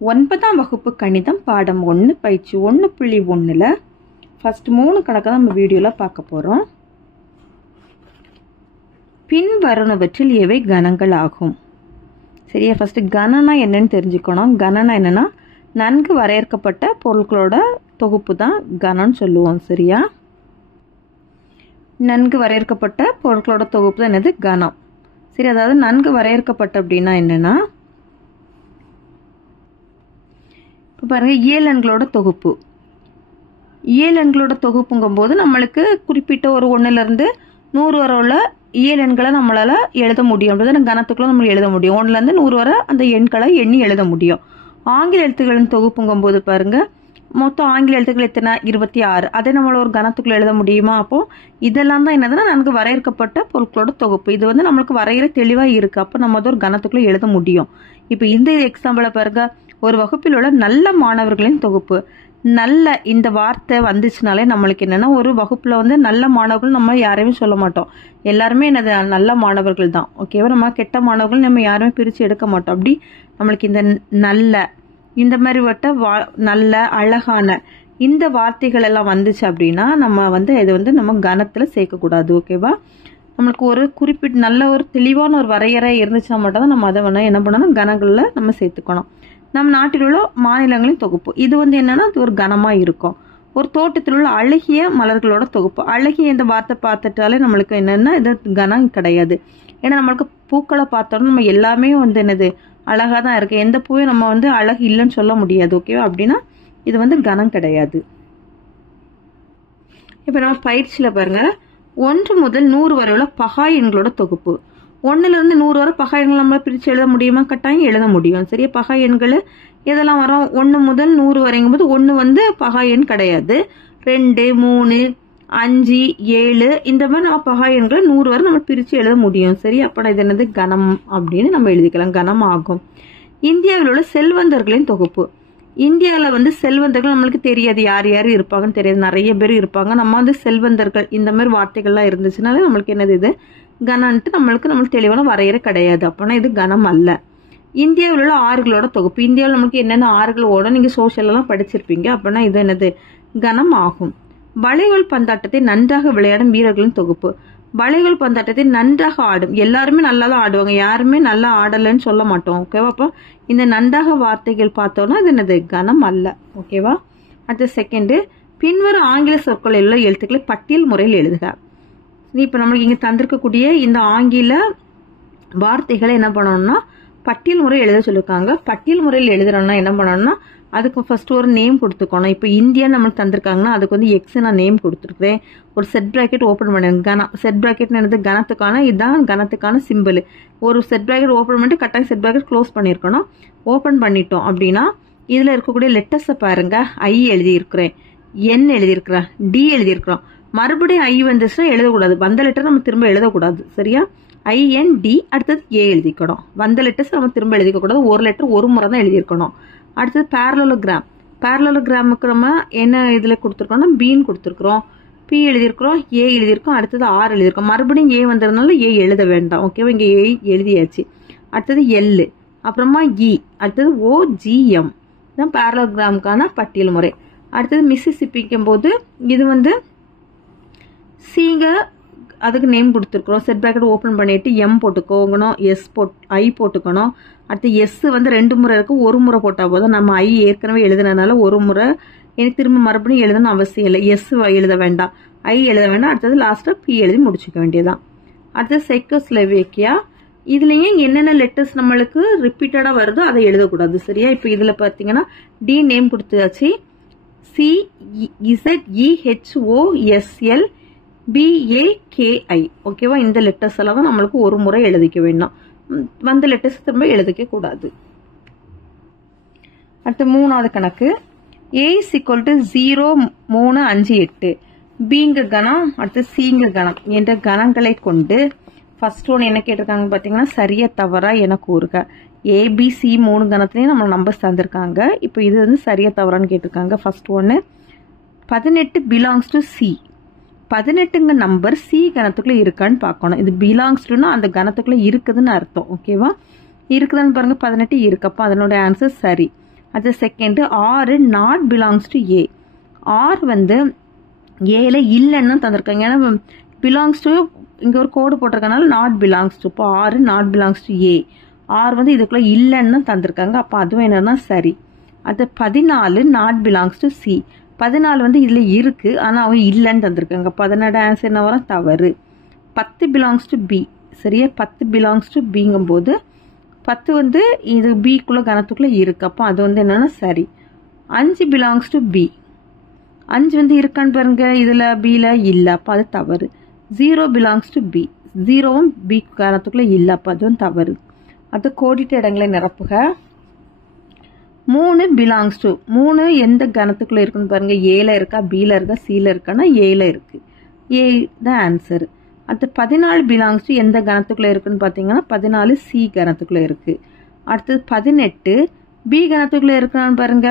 9ஆம் வகுப்பு கணிதம் பாடம் 1 பயிற்சி 1.1ல் ஃபர்ஸ்ட் 3 கணக்கு தான் நம்ம வீடியோவில் பார்க்க போகிறோம். பின்வருவனவற்றில் எவை கணங்கள் ஆகும்? சரியா, ஃபர்ஸ்ட் கணனா என்னன்னு தெரிஞ்சுக்கணும். கணனா என்னன்னா நன்கு வரையறுக்கப்பட்ட பொருட்களோட தொகுப்பு தான் கணம்னு சொல்லுவோம். சரியா, நன்கு வரையறுக்கப்பட்ட பொருட்களோட தொகுப்பு தான் என்னது கணம். சரி, அதாவது நன்கு வரையறுக்கப்பட்ட அப்படின்னா என்னன்னா, இப்போ பாருங்க, இயலெண்களோட தொகுப்பு. இயலெண்களோட தொகுப்புங்கும் போது நம்மளுக்கு குறிப்பிட்ட ஒரு 1லேருந்து 100 வரை உள்ள இயலெண்களை நம்மளால எழுத முடியும். அப்படிதான் கணத்துக்குள்ள நம்ம எழுத முடியும். 1லேருந்து 100 வரை அந்த எண்களை எண்ணி எழுத முடியும். ஆங்கில எழுத்துக்களின் தொகுப்புங்கும் போது பாருங்க, மொத்தம் ஆங்கில எழுத்துக்கள் எத்தனை? 26. அதை நம்மள ஒரு கணத்துக்குள்ள எழுத முடியுமா? அப்போ இதெல்லாம் தான் என்னதுன்னா நன்கு வரையறுக்கப்பட்ட பொருட்களோட தொகுப்பு. இது வந்து நம்மளுக்கு வரைகிற தெளிவா இருக்கு. அப்போ நம்ம அதை ஒரு கணத்துக்குள்ள எழுத முடியும். இப்போ இந்த எக்ஸாம்பிளை பாருங்க, ஒரு வகுப்பில் உள்ள நல்ல மாணவர்களின் தொகுப்பு. நல்ல இந்த வார்த்தை வந்துச்சுனாலே நம்மளுக்கு என்னன்னா, ஒரு வகுப்புல வந்து நல்ல மாணவர்கள் நம்ம யாரையுமே சொல்ல மாட்டோம். எல்லாருமே என்னது நல்ல மாணவர்கள் தான். ஓகேவா, நம்ம கெட்ட மாணவர்கள் நம்ம யாருமே பிரிச்சு எடுக்க மாட்டோம். அப்படி நம்மளுக்கு இந்த நல்ல இந்த மாதிரி நல்ல அழகான இந்த வார்த்தைகள் எல்லாம் வந்துச்சு அப்படின்னா நம்ம வந்து இதை வந்து நம்ம கணத்துல சேர்க்கக்கூடாது. ஓகேவா, நம்மளுக்கு ஒரு குறிப்பிட்ட நல்ல ஒரு தெளிவான ஒரு வரையறை இருந்துச்சுன்னா மட்டும் தான் நம்ம அதை வேணா என்ன பண்ணணும், கணங்கள்ல நம்ம சேர்த்துக்கணும். நம் நாட்டில் உள்ள மாநிலங்களின் தொகுப்பு. இது வந்து என்னன்னா அது ஒரு கணமா இருக்கும். ஒரு தோட்டத்தில் உள்ள அழகிய மலர்களோட தொகுப்பு. அழகிய இந்த வார்த்தை பார்த்துட்டாலே நம்மளுக்கு என்னன்னா இது கணம் கிடையாது. ஏன்னா நம்மளுக்கு பூக்களை பார்த்தோம்னா நம்ம எல்லாமே வந்து என்னது அழகா தான் இருக்கு. எந்த பூவையும் நம்ம வந்து அழகு இல்லைன்னு சொல்ல முடியாது. ஓகேவா, அப்படின்னா இது வந்து கணம் கிடையாது. இப்ப நம்ம பயிற்சியில பாருங்க, 1 முதல் 100 வரை உள்ள பகா எண்களோட தொகுப்பு. 1லேருந்து 100 வரை பகா எண்கள் நம்மளால பிரிச்சு எழுத முடியுமா? கட்டாயம் எழுத முடியும். சரியா, பகா எண்கள் எதெல்லாம் வரும்? 1 முதல் 100 வரைங்கும் போது 1 வந்து பகா எண் கிடையாது. 2, 3, 5, 7 இந்த மாதிரி நம்ம பகா எண்களை 100 வரை நம்ம பிரிச்சு எழுத முடியும். சரி, அப்ப இது என்னது கணம் அப்படின்னு நம்ம எழுதிக்கலாம். கணம் ஆகும். இந்தியாவில் உள்ள செல்வந்தர்களின் தொகுப்பு. இந்தியாவில் வந்து செல்வந்தர்கள் நம்மளுக்கு தெரியாது, யார் யார் இருப்பாங்கன்னு தெரியாது, நிறைய பேர் இருப்பாங்க. நம்ம வந்து செல்வந்தர்கள் இந்த மாதிரி வார்த்தைகள்லாம் இருந்துச்சுனாலே நம்மளுக்கு என்னது இது கணன்ட்டு நம்மளுக்கு தெளிவான வரையறை கிடையாது. அப்போனா இது கணம் அல்ல. இந்தியாவில் உள்ள ஆறுகளோட தொகுப்பு. இந்தியாவில் நம்மளுக்கு என்னென்ன ஆறுகள் ஓடும் நீங்க சோசியல்லாம் படிச்சிருப்பீங்க. அப்படின்னா இது என்னது கணம் ஆகும். வளைகோல் பந்தாட்டத்தை நன்றாக விளையாடும் வீரர்களின் தொகுப்பு. வளைகோல் பந்தாட்டத்தை நன்றாக ஆடும், எல்லாருமே நல்லா தான் ஆடுவாங்க, யாருமே நல்லா ஆடலைன்னு சொல்ல மாட்டோம். ஓகேவா, அப்போ இந்த நன்றாக வார்த்தைகள் பார்த்தோம்னா இது என்னது கணம் அல்ல. ஓகேவா, அடுத்த செகண்ட், பின்வரும் ஆங்கில சொற்களில் உள்ள எழுத்துக்களை பட்டியல் முறையில் எழுதுக. இப்போ நம்மளுக்கு இங்க தந்திருக்கக்கூடிய இந்த ஆங்கில வார்த்தைகளை என்ன பண்ணணும்னா பட்டியல் முறை எழுத சொல்லியிருக்காங்க. பட்டியல் முறையில் எழுதுறோம்னா என்ன பண்ணணும்னா அதுக்கு ஃபர்ஸ்ட் ஒரு நேம் கொடுத்துக்கணும். இப்போ இந்தியா நம்மளுக்கு தந்திருக்காங்கன்னா அதுக்கு வந்து எக்ஸ் நான் நேம் கொடுத்துருக்கேன். ஒரு செட் பிராக்கெட் ஓப்பன் பண்ணுங்க. கணம் செட் பிராக்கெட் என்னது கணத்துக்கான, இதுதான் கணத்துக்கான சிம்பிள். ஒரு செட் பிராக்கெட் ஓப்பன் பண்ணிட்டு கட்டாயம் செட் பிராக்கெட் க்ளோஸ் பண்ணியிருக்கணும். ஓப்பன் பண்ணிட்டோம் அப்படின்னா இதுல இருக்கக்கூடிய லெட்டர்ஸை பாருங்க. ஐ எழுதியிருக்கிறேன், என் எழுதியிருக்கிறேன், டி எழுதியிருக்கிறோம். மறுபடியும் ஐ வந்துச்சுன்னா எழுதக்கூடாது. வந்த லெட்டர் நம்ம திரும்ப எழுதக்கூடாது. சரியா, IND அடுத்தது ஏ எழுதிக்கணும். வந்த லெட்டர்ஸ் நம்ம திரும்ப எழுதிக்க கூடாது. ஒரு லெட்டர் ஒரு முறை தான் எழுதியிருக்கணும். அடுத்தது பேரலோகிராம். பேரலோகிராமுக்கு நம்ம என்ன இதுல கொடுத்துருக்கோம்னா பீன் கொடுத்துருக்குறோம், பி எழுதியிருக்கிறோம், ஏ எழுதியிருக்கோம், அடுத்தது ஆர் எழுதியிருக்கோம். மறுபடியும் ஏ வந்ததுனால ஏ எழுத வேண்டாம். ஓகேவா, இங்க ஏ எழுதியாச்சு. அடுத்தது எல், அப்புறமா இ, அடுத்தது OGM தான் பேரலோகிராமுக்கான பட்டியல் முறை. அடுத்தது மிசிசிப்பிக்கும் போது இது வந்து சீங்க அதுக்கு நேம் கொடுத்துருக்குறோம். செட் பிராக்கெட் ஓப்பன் பண்ணிட்டு எம் போட்டுக்கோங்கணும், ஐ போட்டுக்கணும். அடுத்து எஸ் வந்து 2 முறை இருக்கு, ஒரு முறை போட்டால் போதும். நம்ம ஐ ஏற்கனவே எழுதுனதுனால ஒரு முறை எனக்கு திரும்ப மறுபடியும் எழுதணும்னு அவசியம் இல்லை. எஸ் எழுத வேண்டாம், ஐ எழுத வேண்டாம். அடுத்தது லாஸ்ட்டாக பி எழுதி முடிச்சுக்க வேண்டியதான். அடுத்தது செக்கோஸ்லோவேக்கியா. இதுலயும் என்னென்ன லெட்டர்ஸ் நம்மளுக்கு ரிப்பீட்டடா வருதோ அதை எழுதக்கூடாது. சரியா, இப்போ இதுல பார்த்தீங்கன்னா டி நேம் கொடுத்தாச்சு, CZEHOSL BAKI. ஓகேவா, இந்த லெட்டர்ஸ் எல்லாம் தான் நம்மளுக்கு ஒரு முறை எழுதிக்க வேண்டாம். வந்த லெட்டர்ஸ் திரும்ப எழுதிக்க கூடாது. அடுத்து 3வது கணக்கு, A = 0, 3, 5, 8 பிங்க கணம், அடுத்து சிங்க கணம் என்ற கணங்களை கொண்டு ஃபர்ஸ்ட் ஒன் என்ன கேட்டிருக்காங்க பார்த்தீங்கன்னா சரியா தவறா என கூறுக. ABC 3 கணத்துலயும் நம்ம நம்பர்ஸ் தந்திருக்காங்க. இப்போ இது வந்து சரியா தவறான்னு கேட்டிருக்காங்க. ஃபர்ஸ்ட் ஒன்னு 18 பிலாங்ஸ் டு சி. 18ங்க நம்பர் சி கணத்துக்குள்ள இருக்கான்னு பார்க்கணும். இது பிலாங்ஸ் டுனா அந்த கணத்துக்குள்ள இருக்குதுன்னு அர்த்தம். ஓகேவா, இருக்குதுன்னு பாருங்க, 18 இருக்கு. அப்போ அதனோட ஆன்சர் சரி. அது second. R not belongs to A. R வந்து ஏல இல்லைன்னு தான் தந்திருக்காங்க. ஏன்னா பிலாங்ஸ் டு இங்கே ஒரு கோடு போட்டிருக்கனால நாட் பிலாங்ஸ் டு. இப்போ R not belongs to A. R வந்து இதுக்குள்ளே இல்லைன்னு தான் தந்திருக்காங்க. அப்போ அதுவும் என்னன்னா சரி. அது 14 நாட் பிலாங்ஸ் டு சி. 14 வந்து இதில் இருக்குது, ஆனால் அவங்க இல்லைன்னு தந்திருக்காங்க. அப்போ அதனோட ஆன்சர் என்ன வரும்? தவறு. 10 பிலாங்ஸ் டு பி. சரியா? 10 பிலாங்ஸ் டு பிங்கும்போது 10 வந்து இது பிக்குள்ளே கணத்துக்குள்ளே இருக்குது. அப்போ அது வந்து என்னன்னா சரி. 5 பிலாங்ஸ் டு பி. 5 வந்து இருக்கான்னு பாருங்க, இதில் பியில் இல்லை. அப்போ அது தவறு. 0 பிலாங்ஸ் டு பி. 0வும் பி கணத்துக்குள்ளே இல்லை. அப்போ அதுவும் தவறு. அது கோடிட்ட இடங்களை நிரப்புக. 3 பிலாங்ஸ் டு. 3 எந்த கணத்துக்குள்ளே இருக்குன்னு பாருங்க. ஏல இருக்கா, பியில் இருக்கா, சியில் இருக்கான்னா ஏல இருக்குது. ஏ தான் ஆன்சர். அடுத்து 14 பிலாங்ஸ் டு எந்த கணத்துக்குள்ளே இருக்குன்னு பார்த்தீங்கன்னா 14 சி கணத்துக்குள்ளே இருக்குது. அடுத்தது 18 பி கணத்துக்குள்ளே இருக்கான்னு பாருங்க.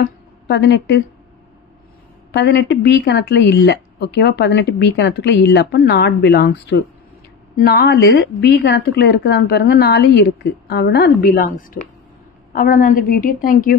18 பி கணத்தில் இல்லை. ஓகேவா? 18 பி கணத்துக்குள்ளே இல்லை. அப்போ நாட் பிலாங்ஸ் டு. 4 பி கணத்துக்குள்ளே இருக்குதான்னு பாருங்க. 4 இருக்குது அப்படின்னா அது பிலாங்ஸ் டு. அவ்வளோதான் இந்த வீடியோ. தேங்க்யூ.